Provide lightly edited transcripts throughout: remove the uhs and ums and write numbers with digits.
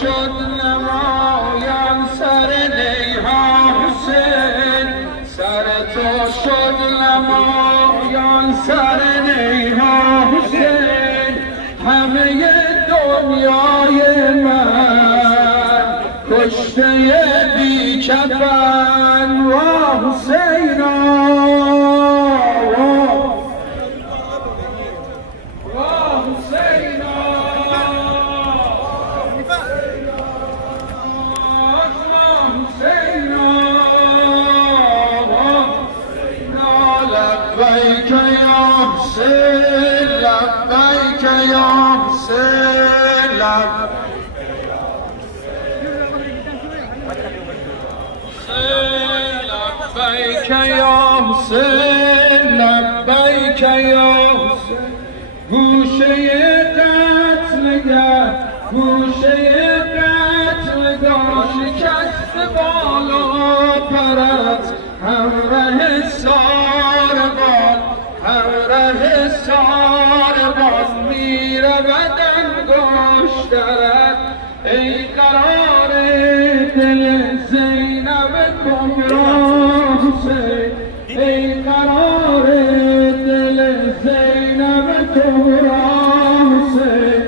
شد نمایم سر نیها حسین، سر تو شد نمایم سر نیها حسین. همه دنیای من کشته بی کفن و حسینا. لبیک یا حسین، لبیک یا حسین، لبیک یا حسین، لبیک یا حسین. گوشه قتلگر، گوشه قتلگاه شکست بالا پرت، همراه ساربان، همراه ساربان میرود انگشترت. ای قرار دل زینب کبری حسین، ای قرار دل زینب کبری حسین.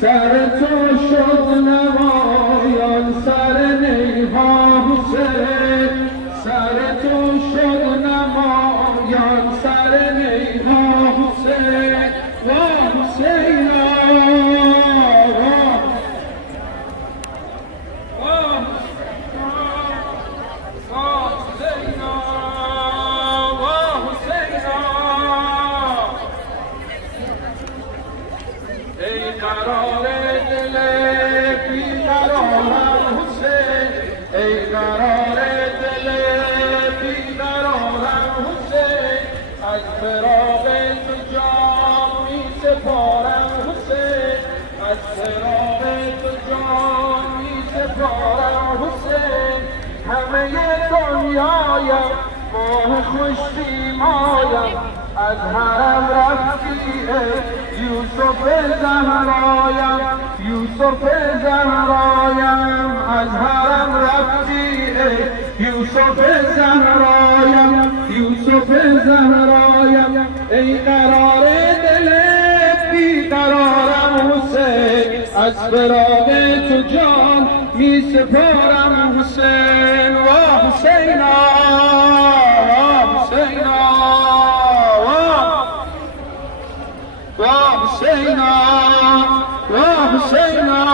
سر تو شد نمایان سر نیها حسین، سر تو شد نمایان سر نیها حسین و حسینا. ای قرار دل بیقرارم حسین، ای قرار دل بیقرارم حسین. از فراق تو جان می سپارم حسین، از فراق تو جان می سپارم حسین. همه دنیایم ماه خوش سیمایم، از حرم رفتی یوسف زهرایم، یوسف زهرایم. از حرم رفتی یوسف زهرایم، یوسف زهرایم. ای قرار دل بیقرارم حسین، از فراق تو جان می سپارم حسین و حسینا، حسینا و حسینا و حسینا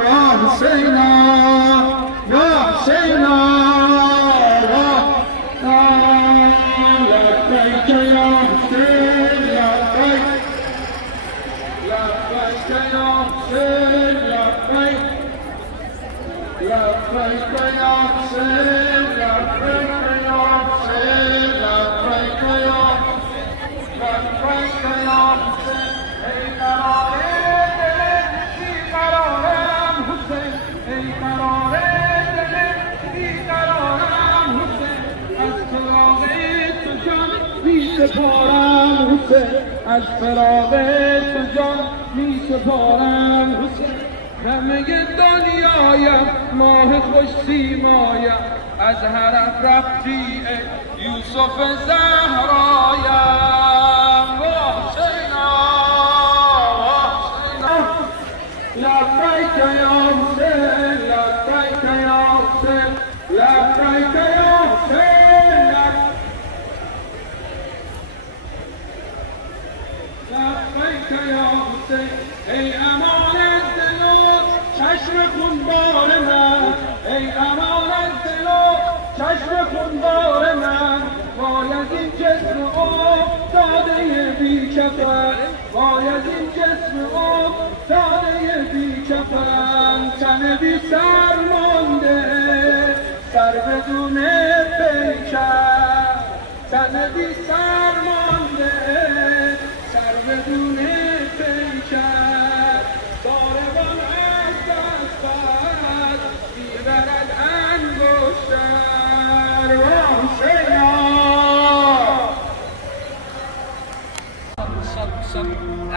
و حسینا و حسینا. لبیک یا حسین، لبیک، لبیک یا حسین، لبیک، لبیک یا حسین، لبیک یا حسین، لبیک یا سپارم حسین، از فراق تو جان می سپارم حسین. همه دنیایم ماه خوش سیمایم، از حرم رفتی یوسف زهرایم لبیک یا حسین لبیک یا حسین لبیک یا حسین لبیک یا حسین ای امان دل و چشم خونبار من ای امان دل و چشم خونبار من باید این جسم افتاده بی کفن باید این جسم افتاده بی کفن تن بی سر مانده سر بدون پیکر تن بی سر مانده سر بدون پیکر ساربان از دستت میبرد انگشتر و حسینا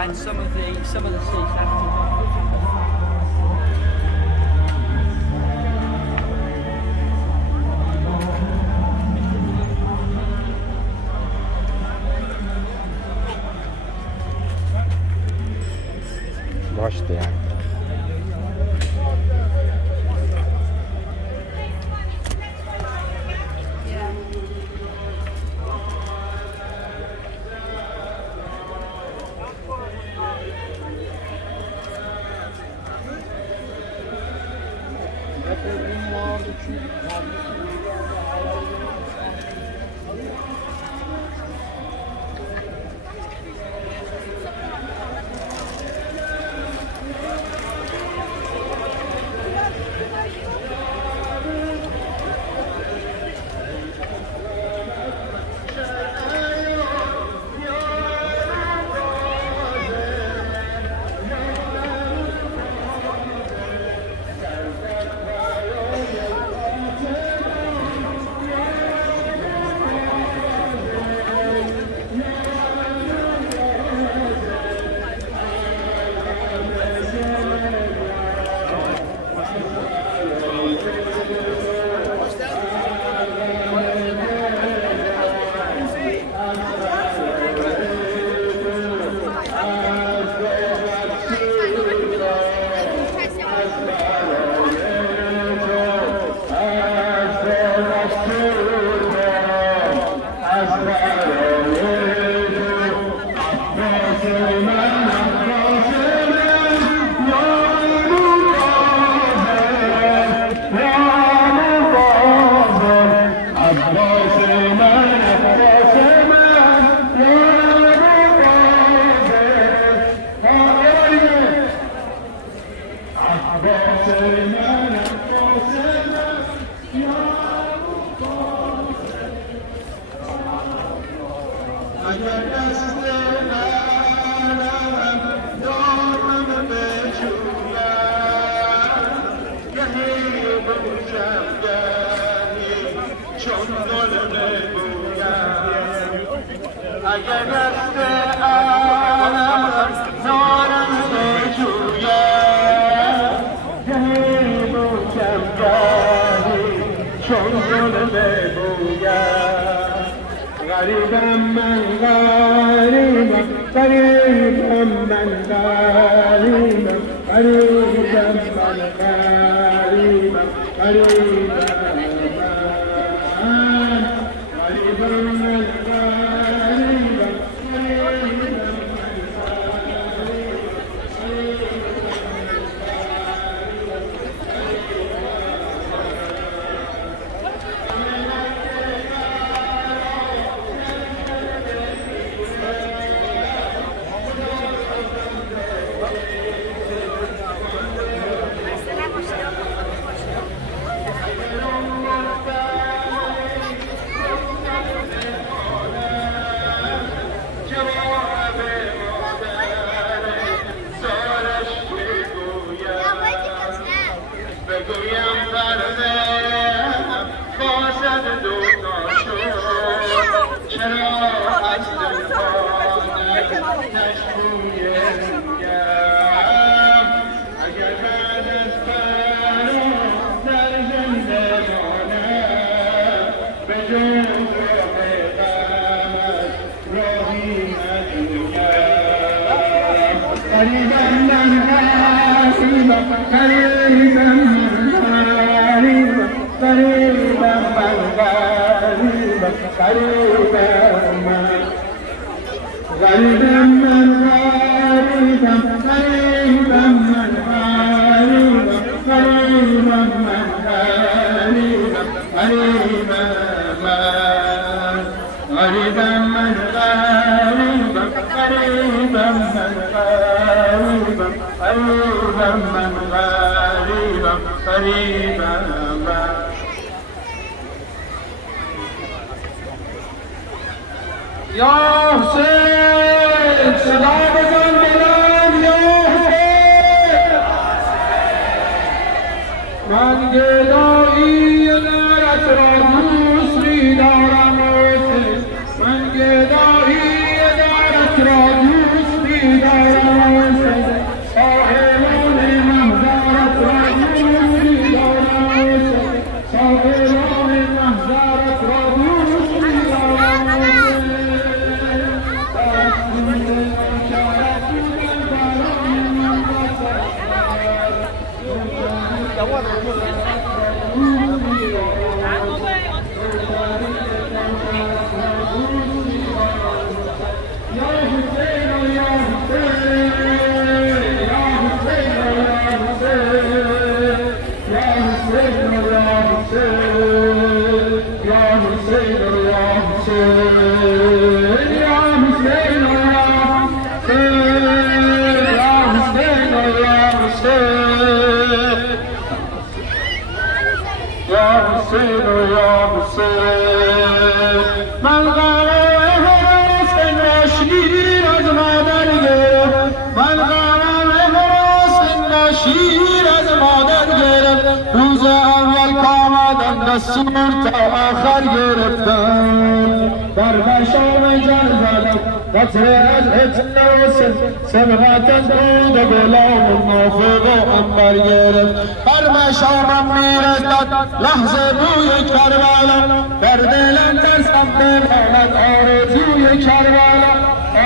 and some of the seats after. Başladı yani. اگر دست عالم دارم بجویم گهی موکم گهی چون گل بگویم غریبم من غریبم غریبم من غریبم غریبم من غریبم غریبم من به جز راه غمت راهی نجویم قریبم من غریبم قریبم من غریبم قریبم من غریبم قریبم من غریبم من غریبم قریبم من غریبم قریبم من غریبم قریبم من غریبم من غریبم قریبم من غریبم قریبم من غریبم قریبم من یا حسین صدا بزن بلند یا حسین من گدایی درت را دوست می‌دارم حسین من گدایی درت را دوست می‌دارم حسین ساحلان محضرت را دوست می‌دارم حسین ساحلان محضرت را دوست می‌دارم من غم حسین را شیر از مادر گرفت من غم حسین را شیر از مادر گرفت روز اول کامدم دستور تا آخر گرفتم در مشام جان زدم قطره از اتن حسین سبقت از دود غلام نافق و عنبر گرفت بر مشامم میرسد لحظه بوی کربلا در دلم دستم بماند آرزوی کربلا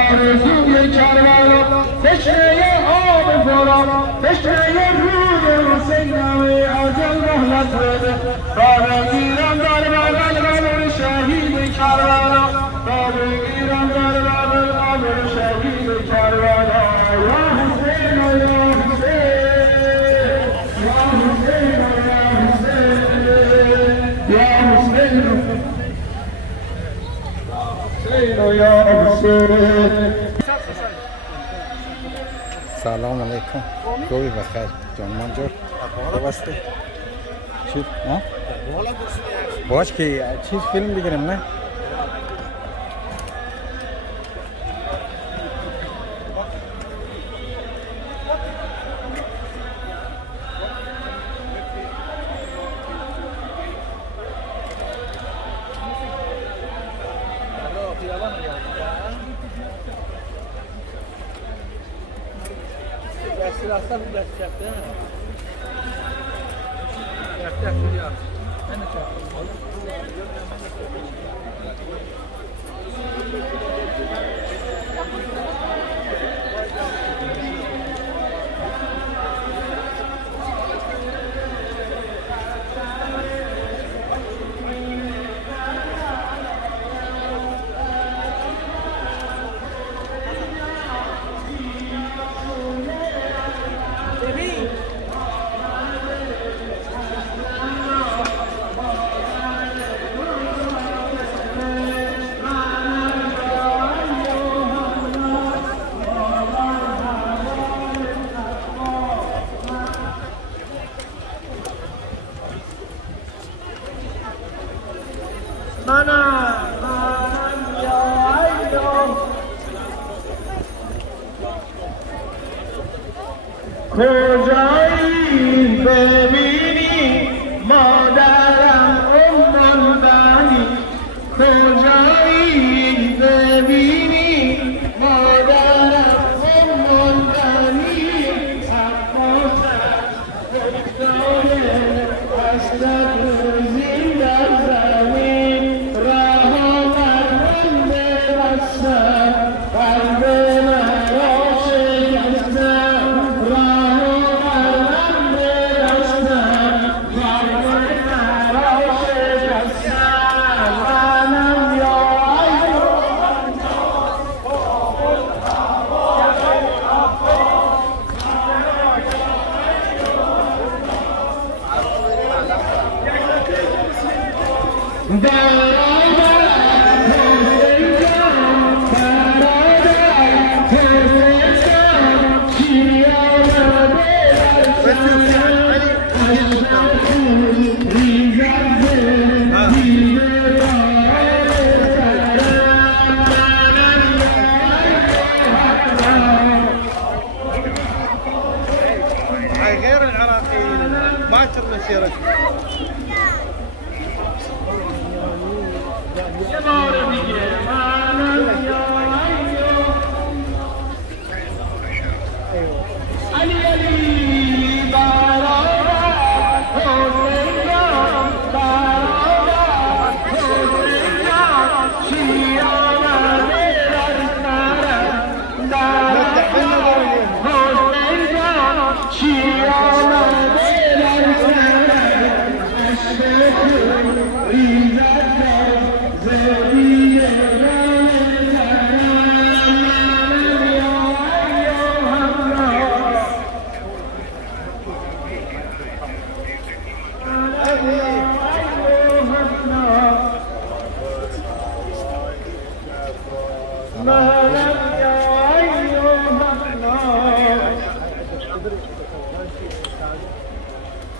آرزوی کربلا تشنه آب فرات تشنه روی حسین نوی اجل مهلت بده را بگیرم در بغل قبر شهید کربلا را بگیرم در بغل قبر شهید کربلا یا حسین و یا حسین یا حسین و یا حسین یا حسین و یا حسین. سلام علیکم. خوبی بخیر جان منجور بسته چی؟ نه؟ باش که چیز فیلم بگیرم نه؟ کجایی ببینی مادرم البنی کجایی ببینی مادرم البنی حقاست گفتار حسرت روزی در زمین غير العراقيين ما ترمى سيرتهم.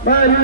بل